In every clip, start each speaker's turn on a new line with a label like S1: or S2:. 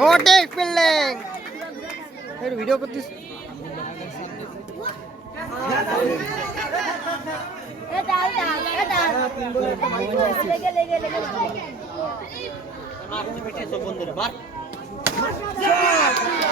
S1: Hotel fielding এর video করতিস
S2: এ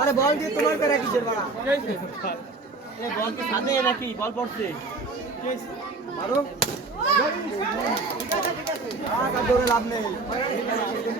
S3: আরে বল দিয়ে তোমার পেরা কিসের বাড়া?
S4: বল কি সাদে নাকি বল পড়ছে
S3: মারো আর দৌড়ে লাভ নেই।
S2: ভাই ভাই